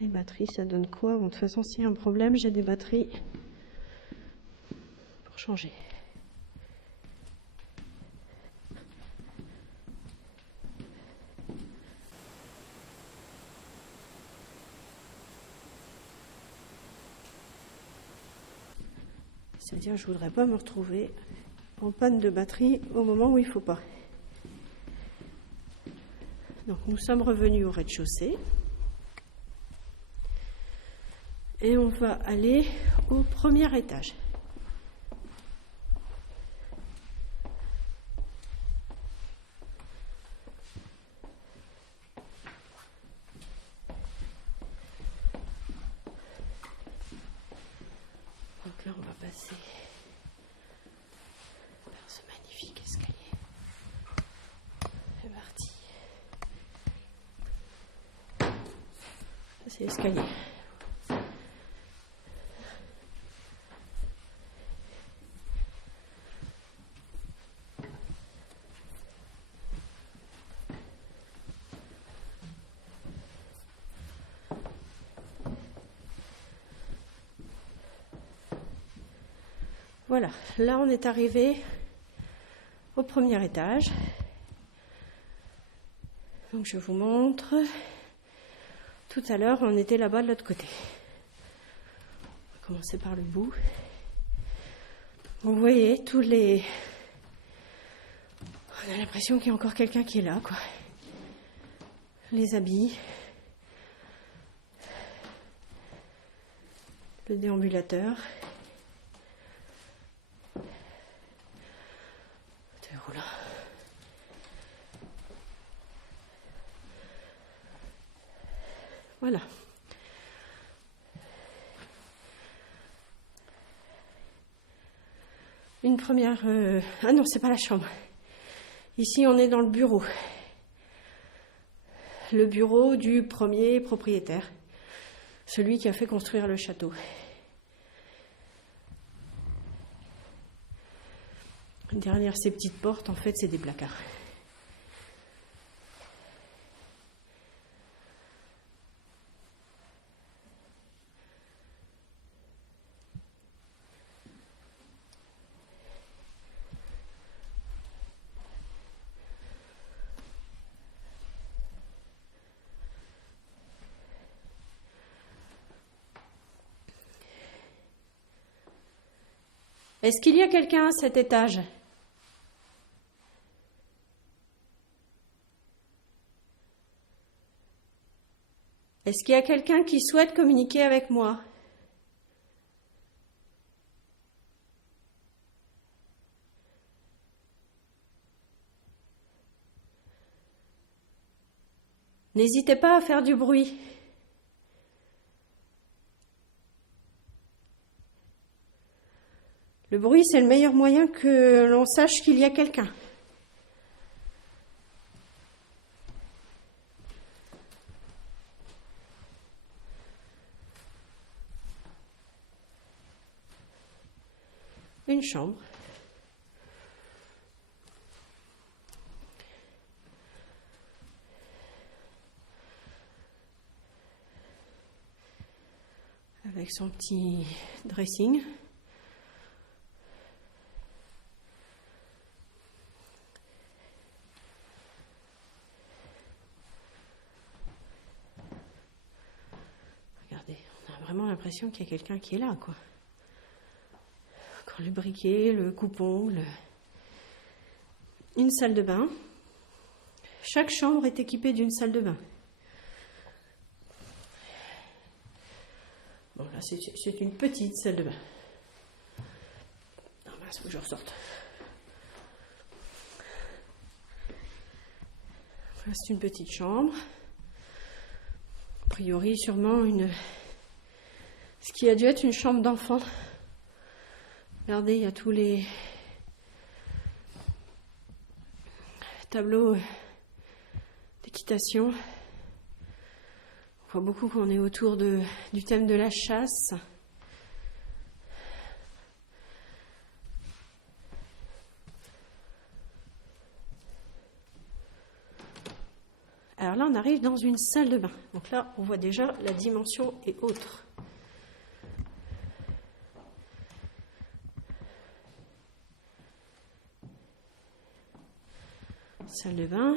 Les batteries, ça donne quoi? Bon, de toute façon, s'il y a un problème, j'ai des batteries pour changer. C'est-à-dire, je voudrais pas me retrouver en panne de batterie au moment où il faut pas. Donc, nous sommes revenus au rez-de-chaussée. Et on va aller au premier étage. Donc là, on va passer par ce magnifique escalier. C'est parti. Ça, c'est l'escalier. Voilà, là on est arrivé au premier étage. Donc je vous montre. Tout à l'heure, on était là-bas de l'autre côté. On va commencer par le bout. Vous voyez, tous les... On a l'impression qu'il y a encore quelqu'un qui est là, quoi. Les habits. Le déambulateur. Déroulant. Voilà. Une première... Ah non, c'est pas la chambre. Ici, on est dans le bureau. Le bureau du premier propriétaire. Celui qui a fait construire le château. Derrière ces petites portes, en fait, c'est des placards. Est-ce qu'il y a quelqu'un à cet étage ? Est-ce qu'il y a quelqu'un qui souhaite communiquer avec moi ? N'hésitez pas à faire du bruit. Le bruit, c'est le meilleur moyen que l'on sache qu'il y a quelqu'un. Une chambre. Avec son petit dressing. Regardez, on a vraiment l'impression qu'il y a quelqu'un qui est là, quoi. Encore le briquet, le coupon, une salle de bain. Chaque chambre est équipée d'une salle de bain. Bon, là, c'est une petite salle de bain. Non, mince, faut que je ressorte. Là, c'est une petite chambre. A priori, sûrement ce qui a dû être une chambre d'enfant. Regardez, il y a tous les tableaux d'équitation. On voit beaucoup qu'on est autour du thème de la chasse. Alors là, on arrive dans une salle de bain. Donc là, on voit déjà la dimension est autre. Salle de bain.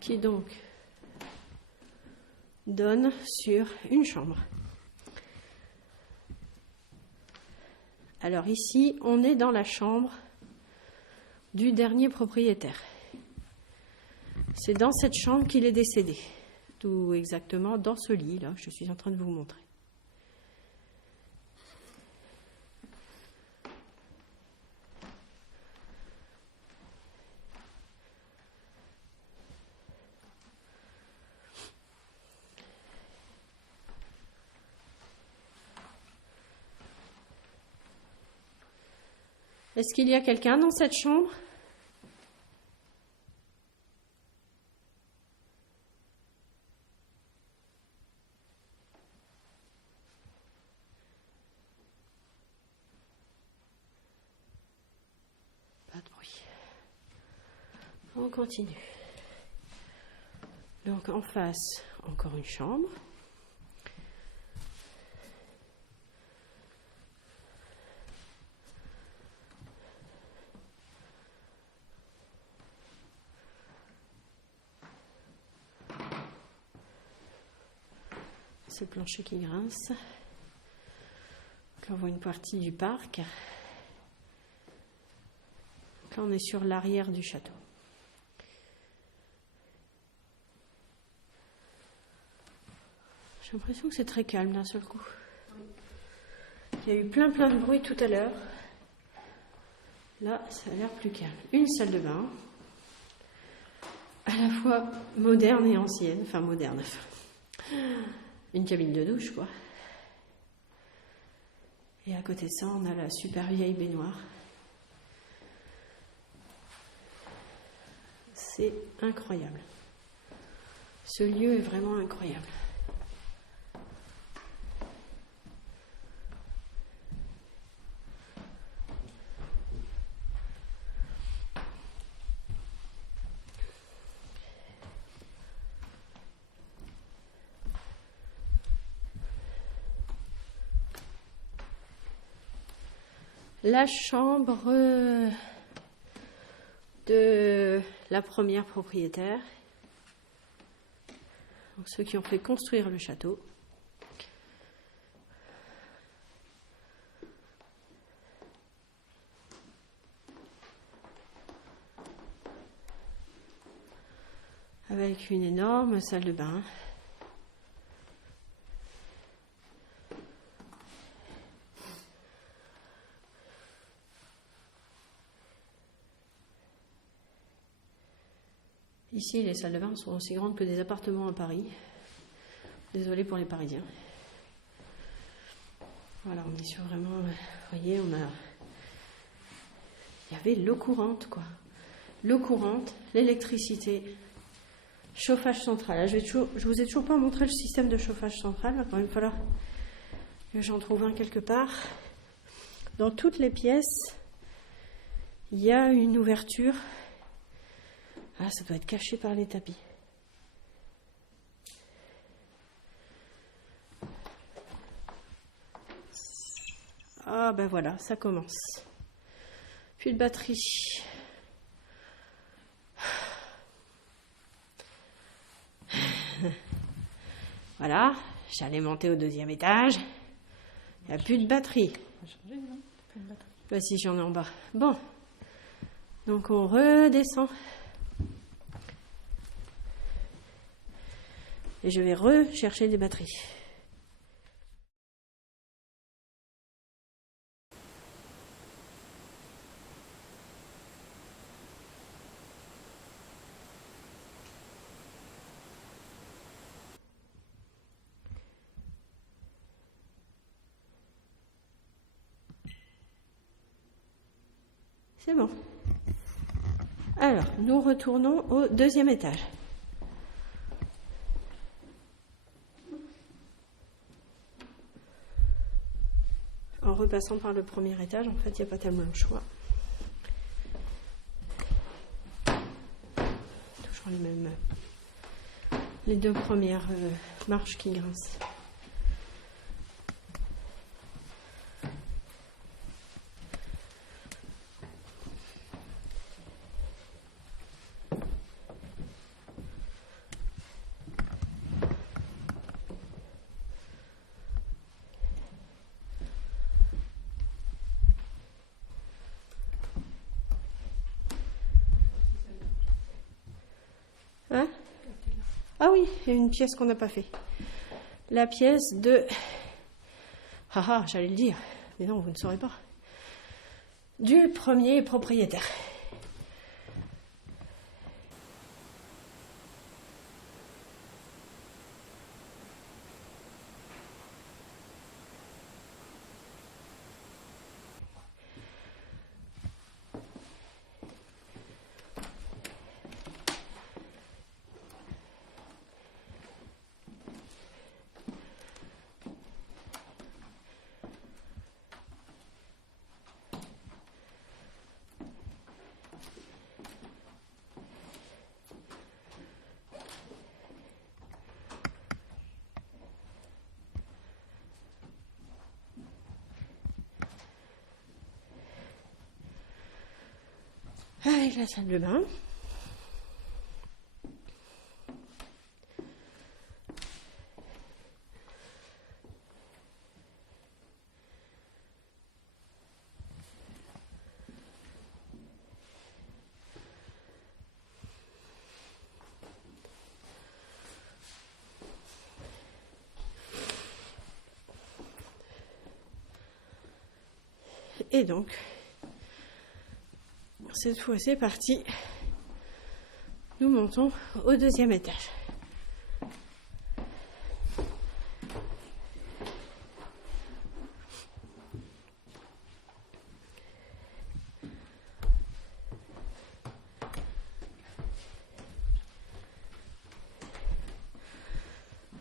Qui donc donne sur une chambre. Alors ici, on est dans la chambre du dernier propriétaire. C'est dans cette chambre qu'il est décédé. Tout exactement dans ce lit, là, je suis en train de vous montrer. Est-ce qu'il y a quelqu'un dans cette chambre? Pas de bruit. On continue. Donc en face, encore une chambre. Ce plancher qui grince. Donc là, on voit une partie du parc. Là, on est sur l'arrière du château. J'ai l'impression que c'est très calme d'un seul coup. Il y a eu plein de bruit tout à l'heure. Là, ça a l'air plus calme. Une salle de bain, à la fois moderne et ancienne. Enfin, moderne. Une cabine de douche, quoi. Et à côté de ça, on a la super vieille baignoire. C'est incroyable. Ce lieu est vraiment incroyable. La chambre de la première propriétaire, donc ceux qui ont fait construire le château. Avec une énorme salle de bain. Ici, les salles de bain sont aussi grandes que des appartements à Paris. Désolée pour les Parisiens. Voilà, on est sur vraiment... Vous voyez, il y avait l'eau courante, quoi. L'eau courante, l'électricité, chauffage central. Là, je vous ai toujours pas montré le système de chauffage central. Il va quand même falloir que j'en trouve un quelque part. Dans toutes les pièces, il y a une ouverture. Ah, ça doit être caché par les tapis. Ah, ben voilà, ça commence. Plus de batterie. Voilà, j'allais monter au 2e étage. Il n'y a plus de batterie. Bah si, j'en ai en bas. Bon, donc on redescend. Et je vais rechercher des batteries. C'est bon. Alors, nous retournons au 2e étage. En repassant par le 1er étage, en fait, il n'y a pas tellement le choix. toujours les deux premières marches qui grincent. Hein? Ah oui, il y a une pièce qu'on n'a pas fait. La pièce de... Ah, j'allais le dire, mais non, vous ne saurez pas. Du premier propriétaire. Avec la salle de bain. Et donc, cette fois c'est parti. Nous montons au deuxième étage.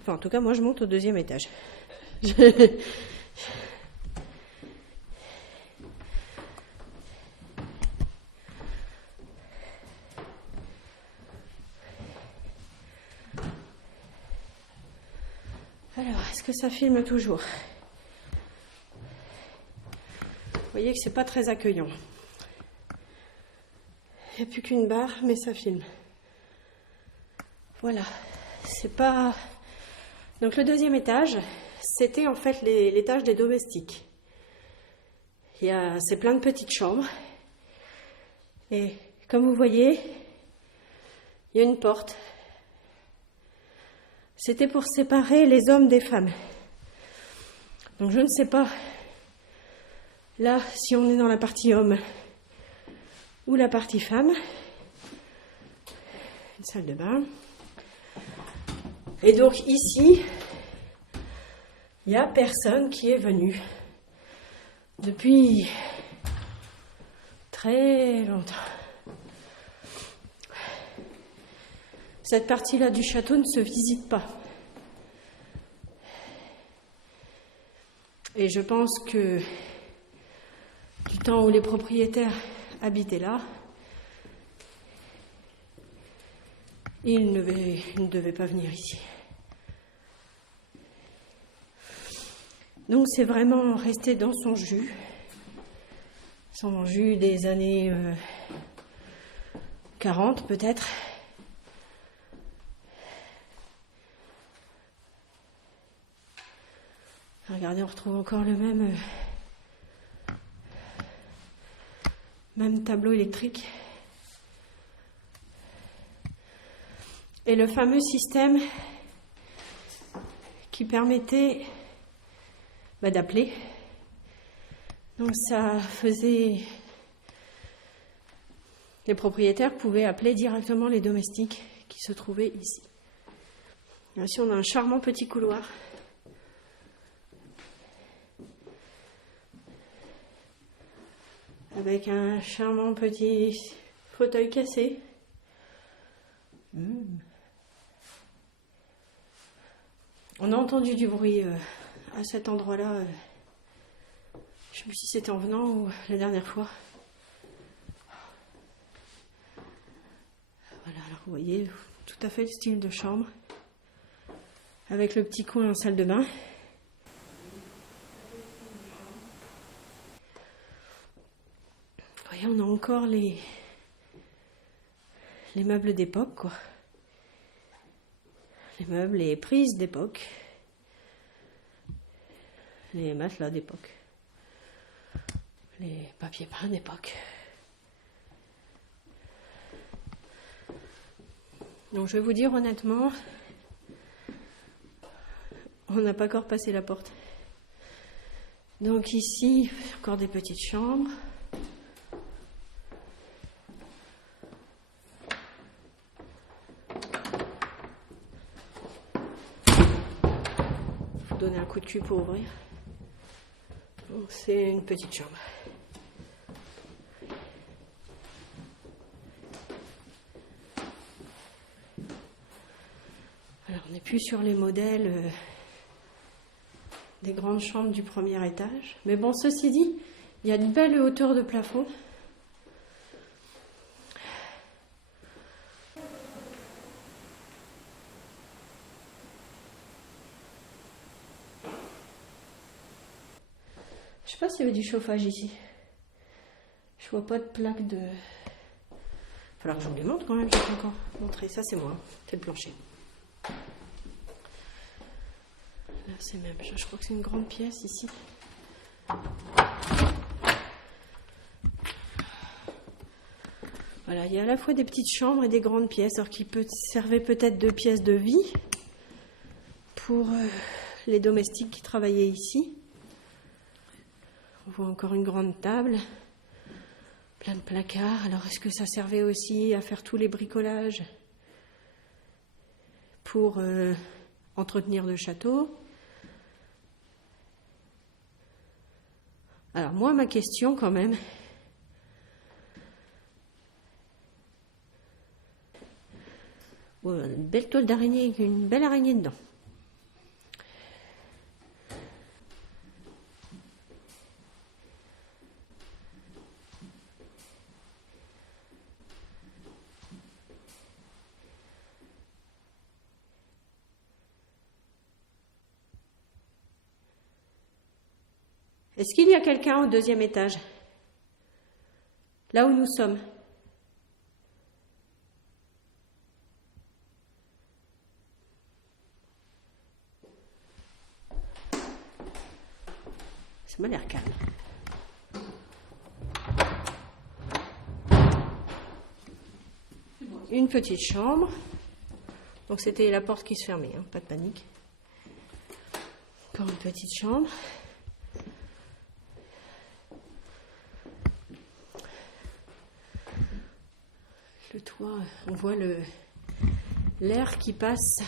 Enfin, en tout cas, moi je monte au deuxième étage. Alors, est-ce que ça filme toujours? Vous voyez que c'est pas très accueillant. Il n'y a plus qu'une barre, mais ça filme. Voilà. C'est pas... Donc le deuxième étage, c'était en fait l'étage des domestiques. C'est plein de petites chambres. Et comme vous voyez, il y a une porte. C'était pour séparer les hommes des femmes. Donc je ne sais pas, là, si on est dans la partie homme ou la partie femme. Une salle de bain. Et donc ici, il n'y a personne qui est venu depuis très longtemps. Cette partie-là du château ne se visite pas. Et je pense que du temps où les propriétaires habitaient là, ils ne devaient pas venir ici. Donc c'est vraiment resté dans son jus des années 40 peut-être. Regardez, on retrouve encore le même tableau électrique. Et le fameux système qui permettait d'appeler. Donc ça faisait... Les propriétaires pouvaient appeler directement les domestiques qui se trouvaient ici. Ici, on a un charmant petit couloir. Avec un charmant petit fauteuil cassé. On a entendu du bruit à cet endroit-là. Je ne sais plus si c'était en venant ou la dernière fois. Voilà, alors Vous voyez, tout à fait le style de chambre. Avec le petit coin en salle de bain. Vous voyez, on a encore les meubles d'époque, quoi. Les meubles, les prises d'époque. Les matelas d'époque. Les papiers peints d'époque. Donc je vais vous dire honnêtement, on n'a pas encore passé la porte. Donc ici, encore des petites chambres. Il faut donner un coup de cul pour ouvrir. Donc c'est une petite chambre. Alors on n'est plus sur les modèles des grandes chambres du premier étage. Mais bon, ceci dit, il y a de belles hauteurs de plafond. Je sais pas s'il y avait du chauffage ici. Je vois pas de plaque de... Il va falloir que je vous les montre quand même, je vais encore montrer. Ça c'est moi, c'est le plancher. Là c'est même, je crois que c'est une grande pièce ici. Voilà, il y a à la fois des petites chambres et des grandes pièces, alors qui servaient peut-être de pièces de vie pour les domestiques qui travaillaient ici. On voit encore une grande table, plein de placards. Alors est-ce que ça servait aussi à faire tous les bricolages pour entretenir le château? Alors moi, ma question quand même, une belle toile d'araignée avec une belle araignée dedans. Est-ce qu'il y a quelqu'un au deuxième étage? Là où nous sommes? Ça m'a l'air calme. Une petite chambre. Donc c'était la porte qui se fermait, hein, pas de panique. Encore une petite chambre. Le toit, on voit l'air qui passe.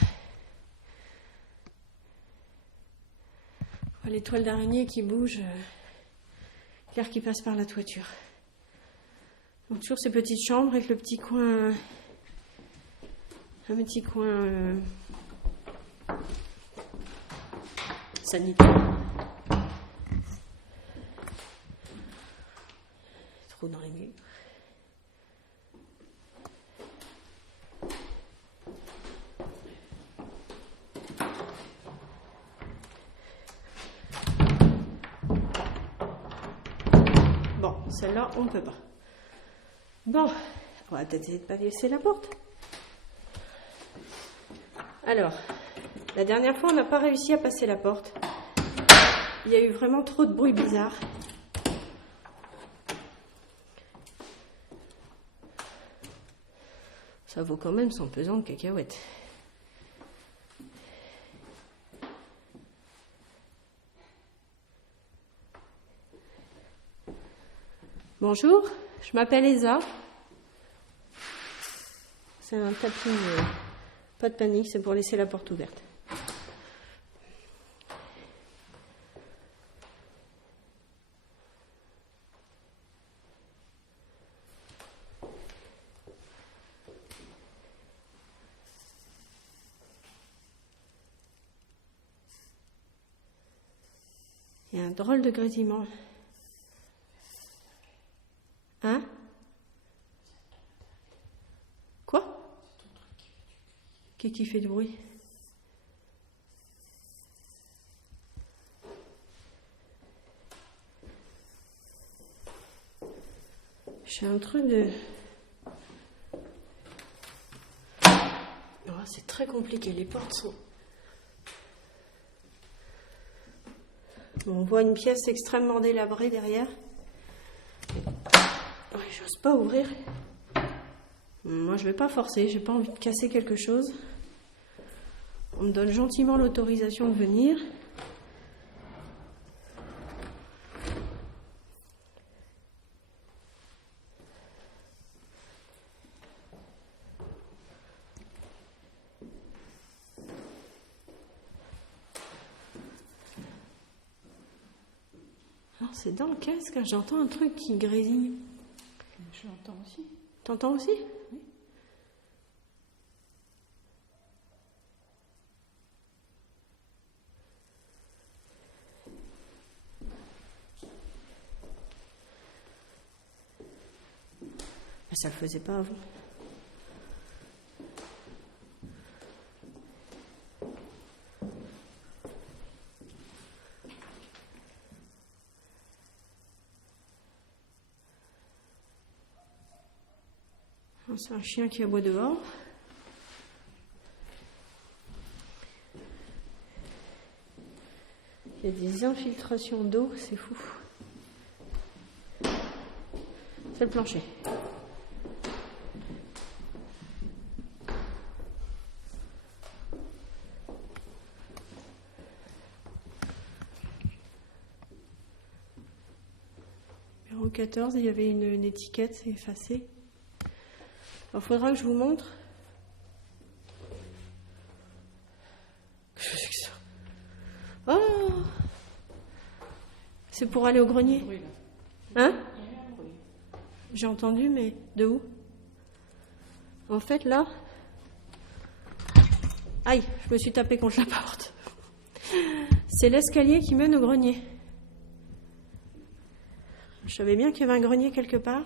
On voit les toiles d'araignée qui bougent. L'air qui passe par la toiture. Donc toujours ces petites chambres avec le petit coin... Un petit coin sanitaire. Trou dans les murs. Bon, celle-là, on ne peut pas. Bon, on va peut-être essayer de ne pas laisser la porte. Alors, la dernière fois, on n'a pas réussi à passer la porte. Il y a eu vraiment trop de bruit bizarre. Ça vaut quand même son pesant de cacahuètes. Bonjour, je m'appelle Esa. C'est un tapis... Pas de panique, c'est pour laisser la porte ouverte. Il y a un drôle de grésillement. Hein? Quoi? Qui fait du bruit? J'ai un truc de... Oh, c'est très compliqué, les portes sont... Bon, on voit une pièce extrêmement délabrée derrière. Ouais, j'ose pas ouvrir. Moi, je vais pas forcer, j'ai pas envie de casser quelque chose. On me donne gentiment l'autorisation de venir. Alors, c'est dans le casque, j'entends un truc qui grésille. Je l'entends aussi. T'entends aussi? Oui. Mais ça le faisait pas avant. C'est un chien qui aboie dehors. Il y a des infiltrations d'eau, c'est fou. C'est le plancher. Numéro 14, il y avait une étiquette, c'est effacé. Il faudra que je vous montre. Qu'est-ce que c'est que ça? Oh! C'est pour aller au grenier. Hein? J'ai entendu, mais de où? En fait, là... Aïe, je me suis tapé contre la porte. C'est l'escalier qui mène au grenier. Je savais bien qu'il y avait un grenier quelque part.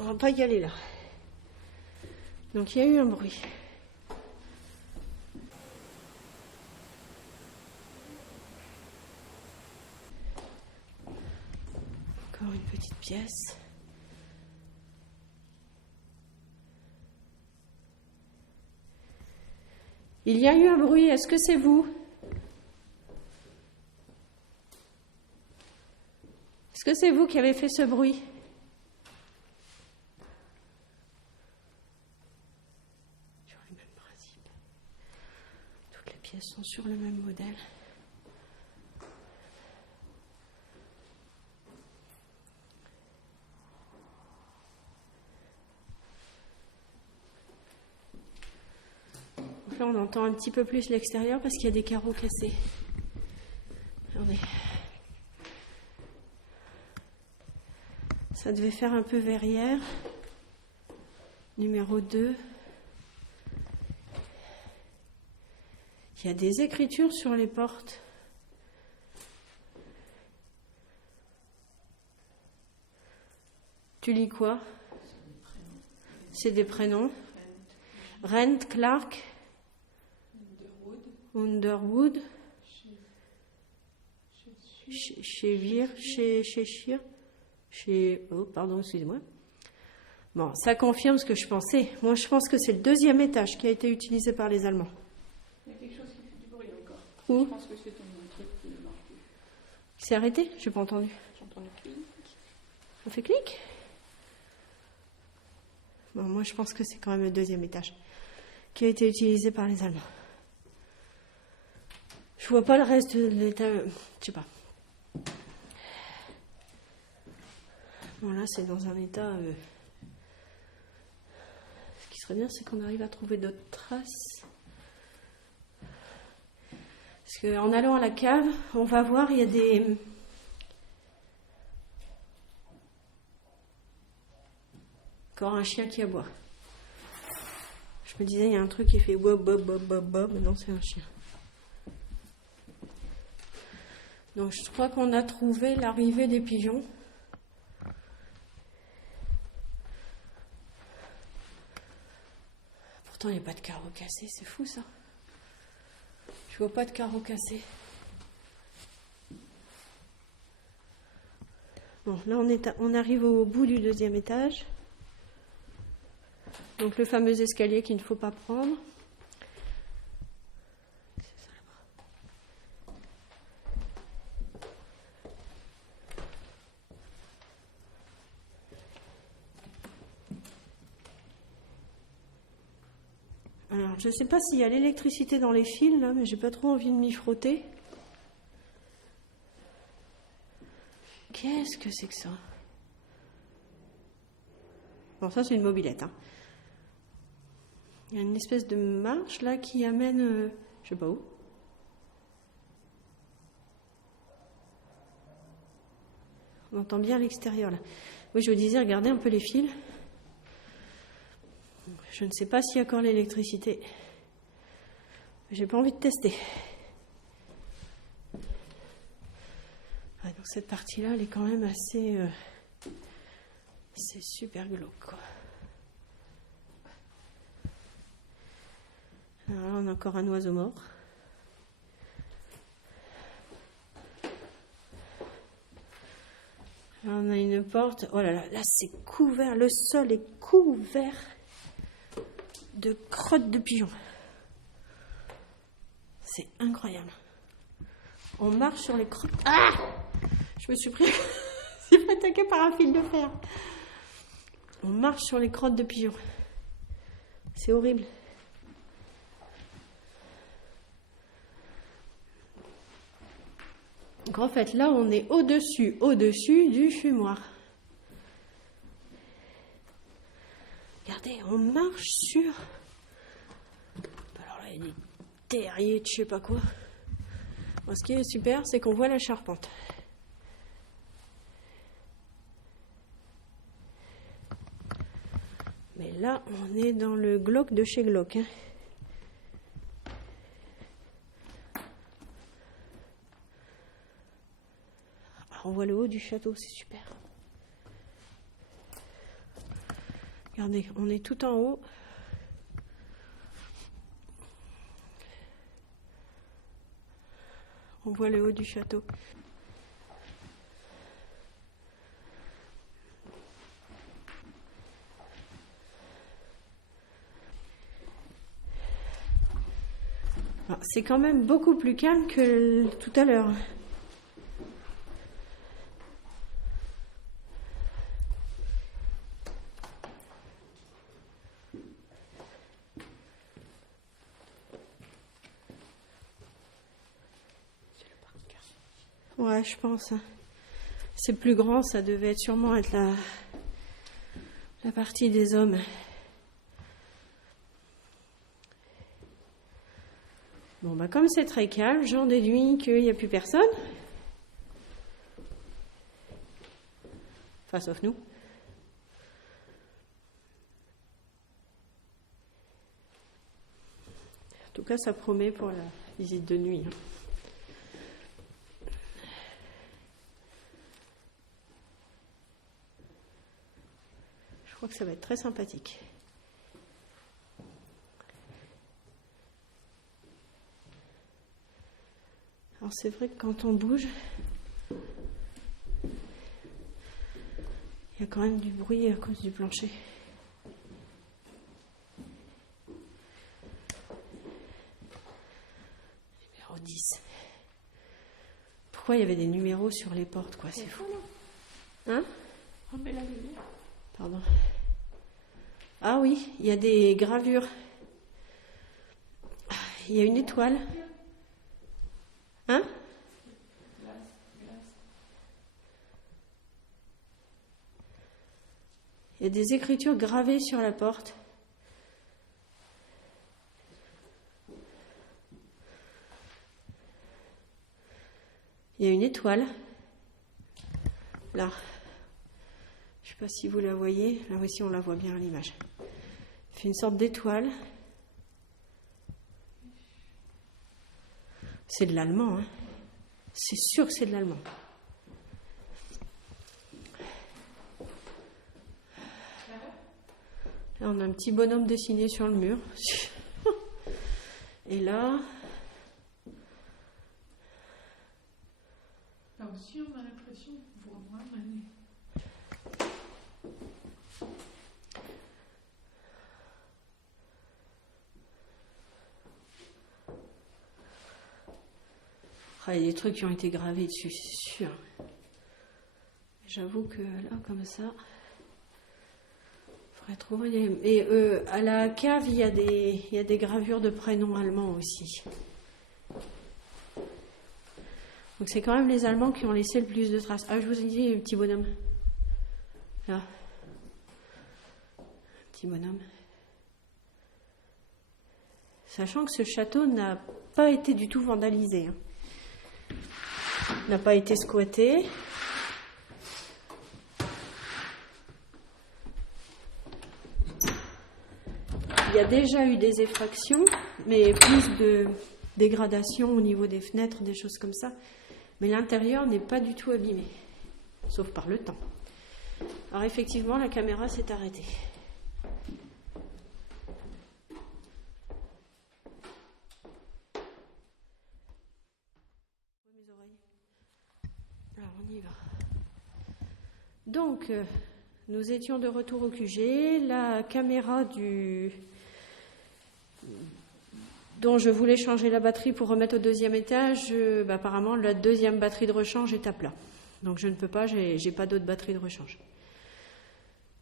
On va pas y aller là. Donc il y a eu un bruit. Encore une petite pièce. Il y a eu un bruit, est-ce que c'est vous? Est-ce que c'est vous qui avez fait ce bruit? Sur les mêmes principes. Toutes les pièces sont sur le même modèle. Là, on entend un petit peu plus l'extérieur parce qu'il y a des carreaux cassés. Regardez. Ça devait faire un peu verrière. Numéro 2. Il y a des écritures sur les portes. Tu lis quoi? C'est des prénoms. Rent, Clark, Underwood, Cheshire, oh, pardon, excusez-moi. Bon, ça confirme ce que je pensais. Moi, je pense que c'est le 2e étage qui a été utilisé par les Allemands. Il y a quelque chose qui fait du bruit encore. Où? Je pense que c'est ton truc qui ne marche plus. Il s'est arrêté? Je n'ai pas entendu. J'entends le clic. On fait clic? Bon, moi, je pense que c'est quand même le 2e étage qui a été utilisé par les Allemands. Je vois pas le reste de l'état. Je sais pas. Bon, là, c'est dans un état. Ce qui serait bien, c'est qu'on arrive à trouver d'autres traces. Parce qu'en allant à la cave, on va voir, il y a des. Encore un chien qui aboie. Je me disais, il y a un truc qui fait bob, bob, bob, bob, bob. Mais non, c'est un chien. Donc, je crois qu'on a trouvé l'arrivée des pigeons. Pourtant, il n'y a pas de carreaux cassés, c'est fou ça. Je vois pas de carreaux cassés. Bon, là on arrive au bout du 2e étage. Donc le fameux escalier qu'il ne faut pas prendre. Alors, je ne sais pas s'il y a l'électricité dans les fils, là, mais j'ai pas trop envie de m'y frotter. Qu'est-ce que c'est que ça? Bon, ça, c'est une mobilette. Hein. Il y a une espèce de marche, là, qui amène... je sais pas où. On entend bien l'extérieur, là. Oui, je vous disais, regardez un peu les fils. Je ne sais pas s'il y a encore l'électricité. J'ai pas envie de tester. Ah, donc cette partie-là, elle est quand même assez... c'est super glauque, quoi. Alors là, on a encore un oiseau mort. Là, on a une porte. Oh là là, là c'est couvert. Le sol est couvert de crottes de pigeons. C'est incroyable. On marche sur les crottes. Ah! Je me suis pris... j'ai fait attaquer par un fil de fer. On marche sur les crottes de pigeons. C'est horrible. Donc en fait, là, on est au-dessus du fumoir. Regardez, on marche sur... Alors là, il y a des terriers de je sais pas quoi. Bon, ce qui est super, c'est qu'on voit la charpente. Mais là, on est dans le glauque de chez glauque. Hein. On voit le haut du château, c'est super. Regardez, on est tout en haut. On voit le haut du château. C'est quand même beaucoup plus calme que tout à l'heure. Ouais, je pense. C'est plus grand, ça devait sûrement être la partie des hommes. Bon, bah comme c'est très calme, j'en déduis qu'il n'y a plus personne. Enfin, sauf nous. En tout cas, ça promet pour la visite de nuit. Je crois que ça va être très sympathique. Alors c'est vrai que quand on bouge, il y a quand même du bruit à cause du plancher. Numéro 10. Pourquoi il y avait des numéros sur les portes, quoi? C'est fou, non? Hein? Remets la lumière. Pardon. Ah oui, il y a des gravures. Il y a une étoile. Hein? Il y a des écritures gravées sur la porte. Il y a une étoile. Là. Je ne sais pas si vous la voyez. Là aussi, on la voit bien à l'image. Il fait une sorte d'étoile. C'est de l'allemand, hein. C'est sûr que c'est de l'allemand. Là, on a un petit bonhomme dessiné sur le mur. Et là, Là aussi, on a l'impression de voir moins Manet. ah, il y a des trucs qui ont été gravés dessus, c'est sûr. J'avoue que là, comme ça, il faudrait trouver des... Et à la cave, il y a des gravures de prénoms allemands aussi. Donc c'est quand même les Allemands qui ont laissé le plus de traces. Ah, je vous ai dit, le petit bonhomme. Là. Petit bonhomme. Sachant que ce château n'a pas été du tout vandalisé. N'a pas été squatté. Il y a déjà eu des effractions, mais plus de dégradation au niveau des fenêtres, des choses comme ça. Mais l'intérieur n'est pas du tout abîmé, sauf par le temps. Alors effectivement, la caméra s'est arrêtée. Mes oreilles. Alors on y va. Donc, nous étions de retour au QG. La caméra dont je voulais changer la batterie pour remettre au deuxième étage, apparemment la deuxième batterie de rechange est à plat. Donc je ne peux pas, j'ai pas d'autre batterie de rechange.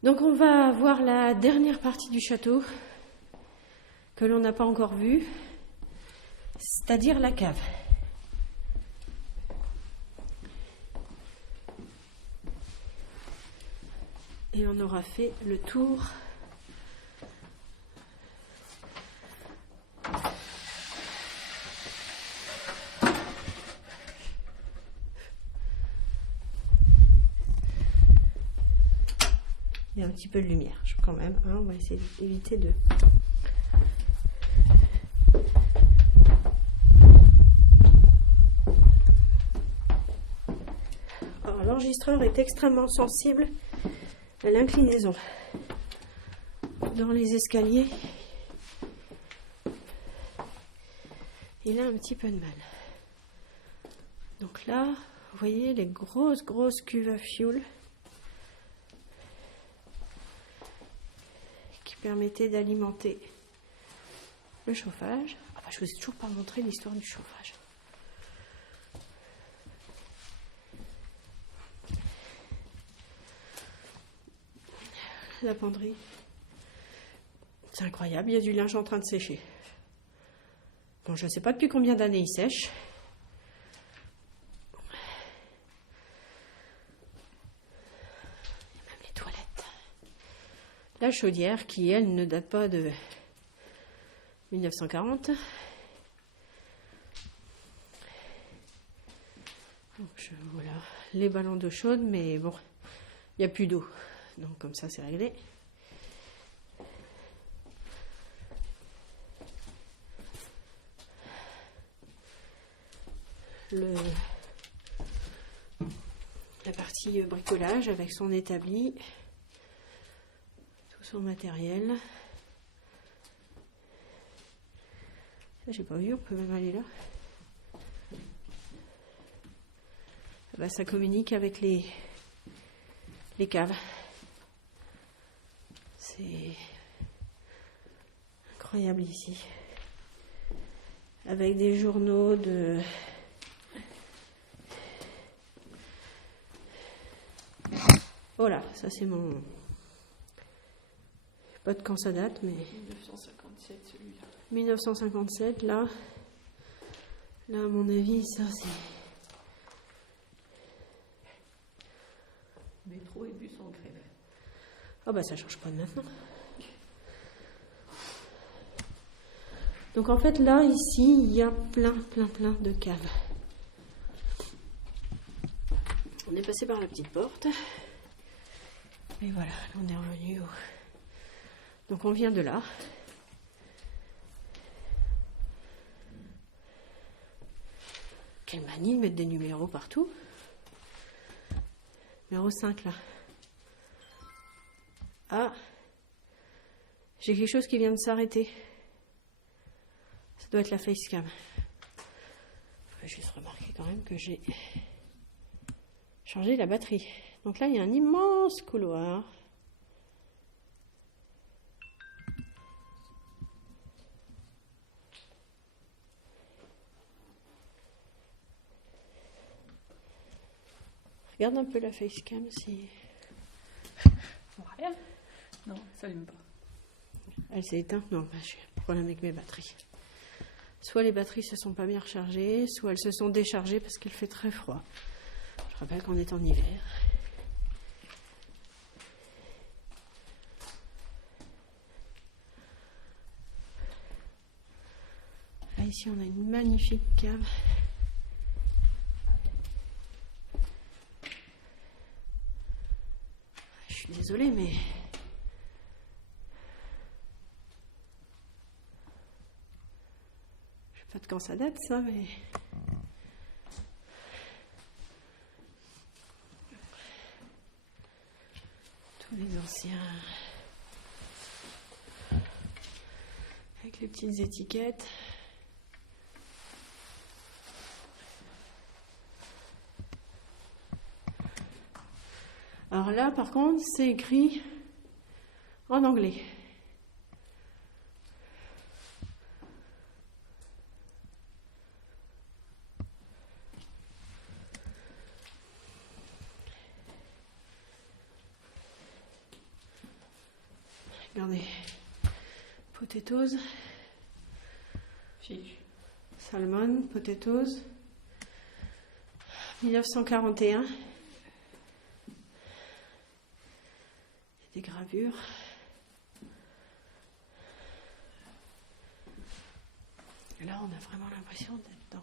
Donc on va voir la dernière partie du château que l'on n'a pas encore vue, c'est-à-dire la cave. Et on aura fait le tour il y a un petit peu de lumière quand même, hein, on va essayer d'éviter de... Alors l'enregistreur est extrêmement sensible à l'inclinaison. Dans les escaliers, il a un petit peu de mal. Donc là, vous voyez les grosses cuves à fioul qui permettaient d'alimenter le chauffage. Ah bah, je vous ai toujours pas montré l'histoire du chauffage. La penderie, c'est incroyable, il y a du linge en train de sécher. Bon, je ne sais pas depuis combien d'années il sèche. Et même les toilettes. La chaudière qui, elle, ne date pas de 1940. Donc, voilà, les ballons d'eau chaude, mais bon, il n'y a plus d'eau. Donc comme ça, c'est réglé. La partie bricolage avec son établi, tout son matériel. J'ai pas vu, on peut même aller là. Bah, ça communique avec les caves. C'est incroyable ici. Avec des journaux de... Voilà, ça c'est mon... Je sais pas de quand ça date, mais... 1957 celui-là. 1957, là, à mon avis, ça c'est... Métro et bus en grève. Ah bah ça change pas de maintenant. Donc en fait là, ici, il y a plein de caves. On est passé par la petite porte. Et voilà, on est revenu au... Donc on vient de là. Quelle manie de mettre des numéros partout. Numéro 5 là. Ah, J'ai quelque chose qui vient de s'arrêter. Ça doit être la facecam. Je vais juste remarquer quand même que j'ai changé la batterie. Donc là, il y a un immense couloir. Regarde un peu la facecam si... Rien. Non, ça n'aime pas. Elle s'est éteinte. Non, bah, j'ai un problème avec mes batteries. Soit les batteries se sont pas bien rechargées, soit elles se sont déchargées parce qu'il fait très froid. Je rappelle qu'on est en hiver. Là, ici, on a une magnifique cave. Je suis désolée, mais... Je sais pas de quand ça date, ça, mais... Tous les anciens... Avec les petites étiquettes. Alors là, par contre, c'est écrit en anglais. Regardez. Potatoes. Fiche. Salmon, potatoes. 1941. Des gravures. Et là, on a vraiment l'impression d'être dans...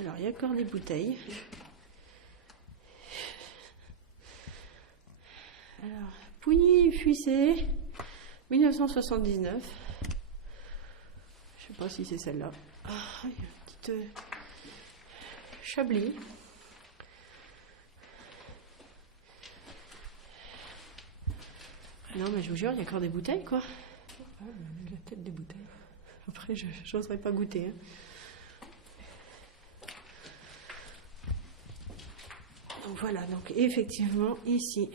Alors, il y a encore des bouteilles. Alors, Pouilly-Fuissé, 1979. Je sais pas si c'est celle-là. Ah, il y a une petite Chablis. Non, mais je vous jure, il y a encore des bouteilles, quoi. Ah, la tête des bouteilles. Après, je n'oserais pas goûter. Hein. Donc voilà, donc effectivement, ici.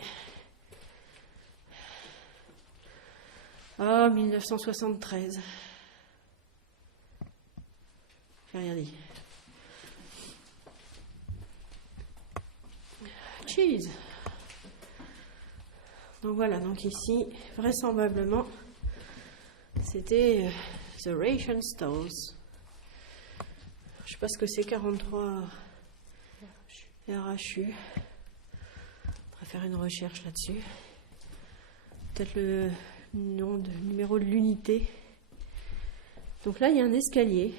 Ah, 1973. J'ai rien dit. Cheese. Donc voilà, donc ici, vraisemblablement, c'était The Ration Stores. Je sais pas ce que c'est, 43 RHU. On va faire une recherche là-dessus. Peut-être le numéro de l'unité. Donc là, il y a un escalier.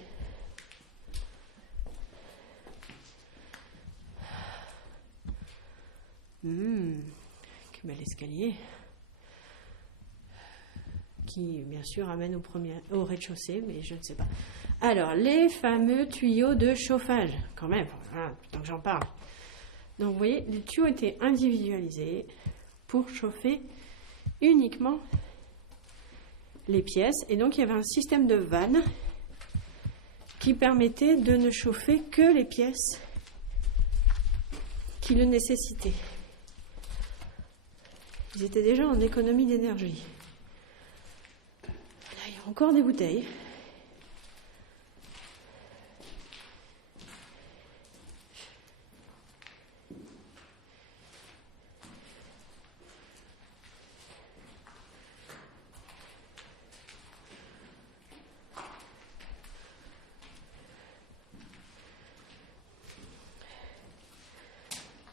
Que bel escalier. Qui, bien sûr, amène au rez-de-chaussée, mais je ne sais pas. Alors, les fameux tuyaux de chauffage, quand même, hein, tant que j'en parle. Donc, vous voyez, les tuyaux étaient individualisés pour chauffer uniquement les pièces. Et donc, il y avait un système de vannes qui permettait de ne chauffer que les pièces qui le nécessitaient. Ils étaient déjà en économie d'énergie. Là, il y a encore des bouteilles.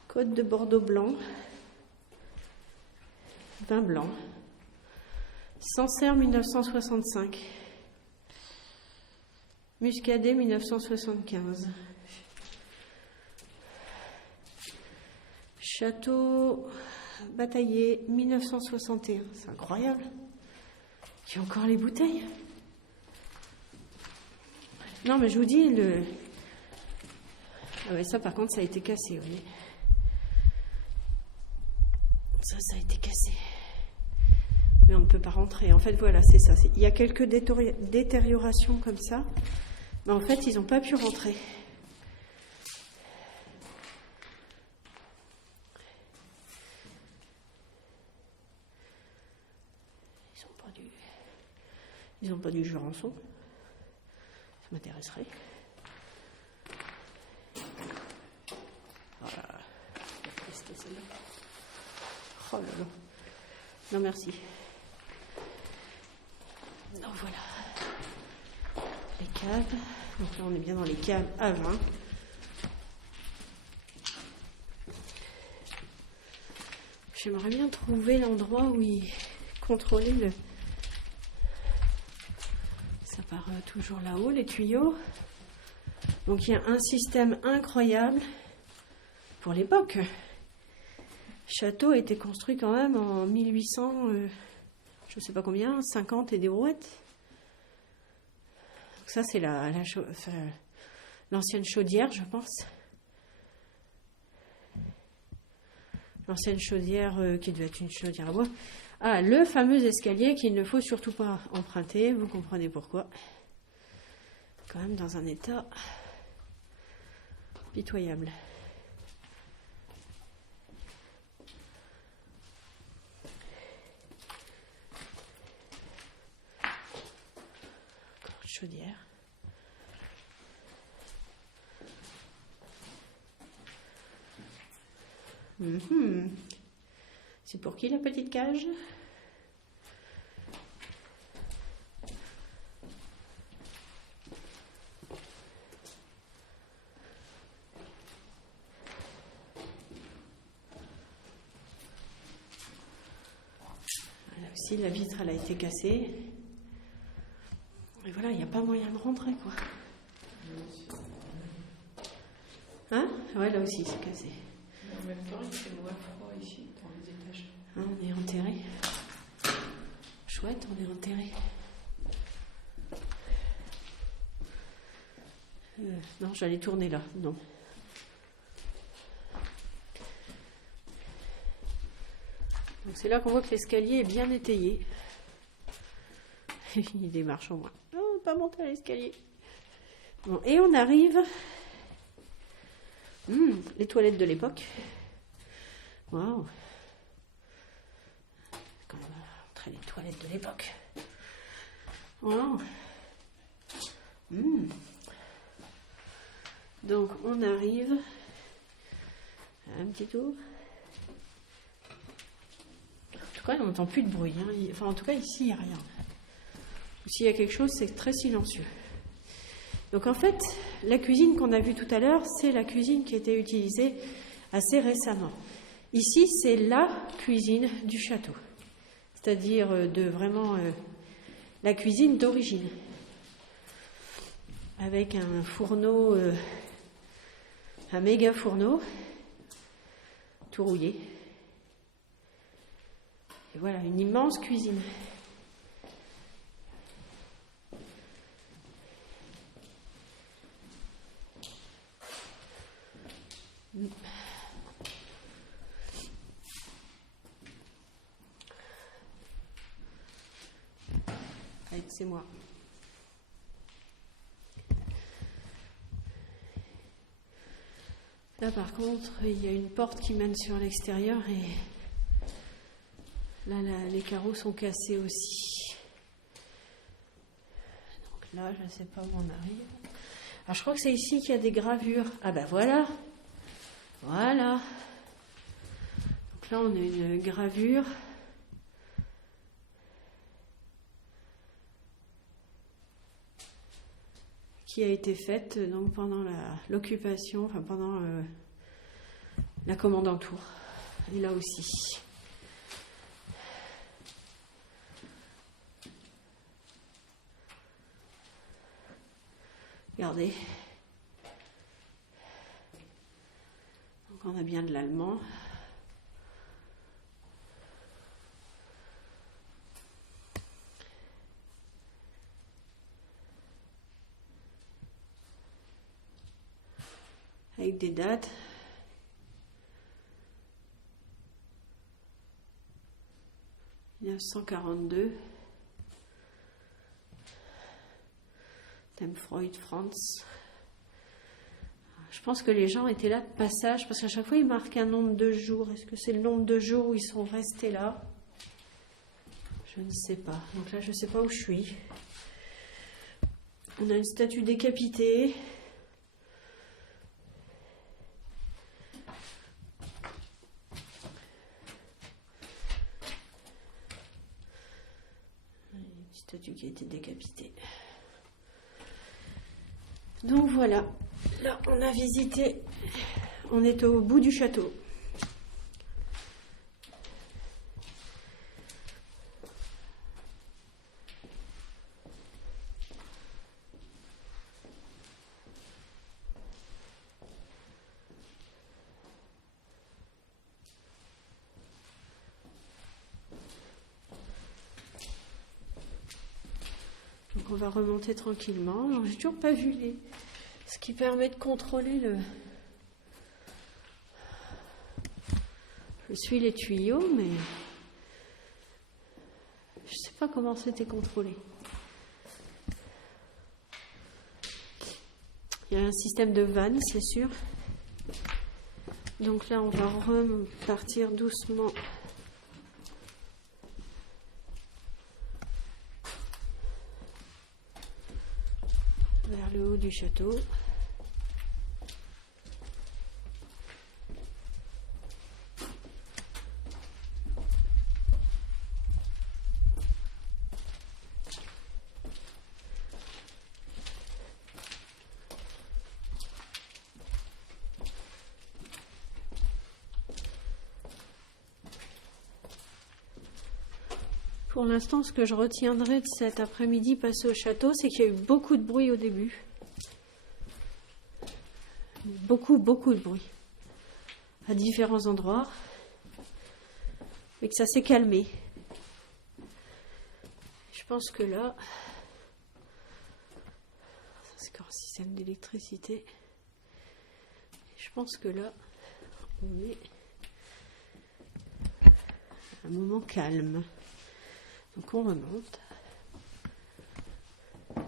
Côte de Bordeaux blanc. Vin blanc. Sancerre 1965. Muscadet 1975. Château bataillé 1961. C'est incroyable. Il y a encore les bouteilles. Non, mais je vous dis, ah ouais, ça par contre, ça a été cassé, vous voyez. Ça a été cassé. Mais on ne peut pas rentrer. En fait, voilà, c'est ça. Il y a quelques détériorations comme ça. Mais en fait, ils n'ont pas pu rentrer. Ils n'ont pas du Jurançon. Ça m'intéresserait. Voilà. Oh là là. Non, merci. Donc voilà. Les caves. Donc là, on est bien dans les caves à vin. J'aimerais bien trouver l'endroit où ils contrôlaient le... Ça part toujours là-haut, les tuyaux. Donc il y a un système incroyable pour l'époque. Château a été construit quand même en 1800, je ne sais pas combien, 50 et des brouettes. Donc ça c'est l'ancienne chaudière, je pense. L'ancienne chaudière qui devait être une chaudière à bois. Ah, le fameux escalier qu'il ne faut surtout pas emprunter, vous comprenez pourquoi. Quand même dans un état pitoyable. Encore une chaudière. C'est pour qui la petite cage ? Là aussi, la vitre, elle a été cassée. Et voilà, il n'y a pas moyen de rentrer, quoi. Hein ? Ouais, là aussi, c'est cassé. En même temps, il fait moins froid ici, dans les étages. Hein, on est enterré. Chouette, on est enterré. Non, j'allais tourner là, non. Donc c'est là qu'on voit que l'escalier est bien étayé. Il démarche en moins. Oh, pas monter à l'escalier. Bon, et on arrive. Les toilettes de l'époque. Waouh. Quand même montrer les toilettes de l'époque. Waouh. Donc on arrive. Un petit tour. En tout cas, on n'entend plus de bruit. Hein. Enfin, en tout cas, ici, il n'y a rien. S'il y a quelque chose, c'est très silencieux. Donc en fait, la cuisine qu'on a vue tout à l'heure, c'est la cuisine qui a été utilisée assez récemment. Ici, c'est la cuisine du château. C'est-à-dire de vraiment la cuisine d'origine. Avec un fourneau, un méga fourneau, tout rouillé. Et voilà, une immense cuisine. Allez, c'est moi. Là, par contre, il y a une porte qui mène sur l'extérieur et là, les carreaux sont cassés aussi. Donc là, je ne sais pas où on arrive. Alors, je crois que c'est ici qu'il y a des gravures. Ah ben voilà. Voilà. Donc là, on a une gravure. Qui a été faite donc pendant l'occupation, enfin pendant la commandanture. Et là aussi. Regardez. Donc on a bien de l'allemand. avec des dates. « 1942 » Thème Freud, France. Je pense que les gens étaient là de passage, parce qu'à chaque fois, ils marquent un nombre de jours. Est-ce que c'est le nombre de jours où ils sont restés là? Je ne sais pas. Donc là, je ne sais pas où je suis. On a une statue décapitée. Une statue qui a été décapitée. Donc voilà. Là, on a visité. On est au bout du château. Donc on va remonter tranquillement. Alors, j'ai toujours pas vu ce qui permet de contrôler le... Je suis les tuyaux, mais je sais pas comment c'était contrôlé. Il y a un système de vannes, c'est sûr. Donc là, on va repartir doucement. Vers le haut du château. Pour l'instant, ce que je retiendrai de cet après-midi passé au château, c'est qu'il y a eu beaucoup de bruit au début. Beaucoup de bruit. À différents endroits. Mais que ça s'est calmé. Je pense que là... Ça, c'est encore un système d'électricité. Je pense que là, on est à un moment calme. Donc on remonte. Un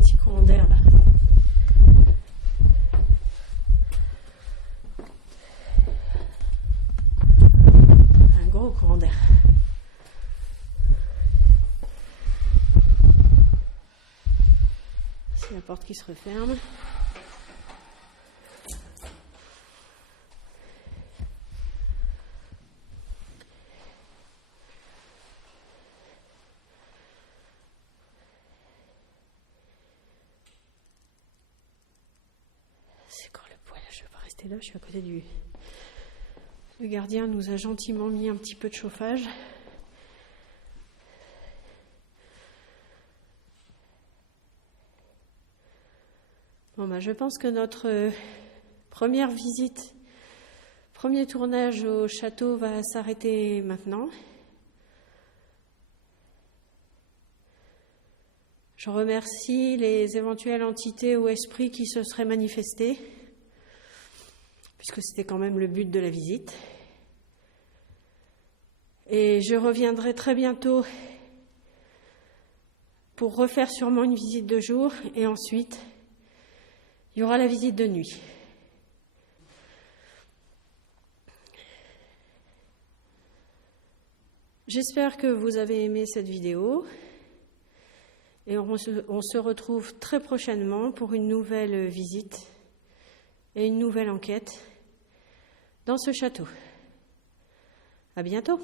petit courant d'air là. Un gros courant d'air. C'est la porte qui se referme. C'est encore le poêle, je ne vais pas rester là, je suis à côté du... Le gardien nous a gentiment mis un petit peu de chauffage. Bon bah, je pense que notre première visite, premier tournage au château va s'arrêter maintenant. Je remercie les éventuelles entités ou esprits qui se seraient manifestés, puisque c'était quand même le but de la visite. Et je reviendrai très bientôt pour refaire sûrement une visite de jour, et ensuite, il y aura la visite de nuit. J'espère que vous avez aimé cette vidéo. Et on se retrouve très prochainement pour une nouvelle visite et une nouvelle enquête dans ce château. À bientôt.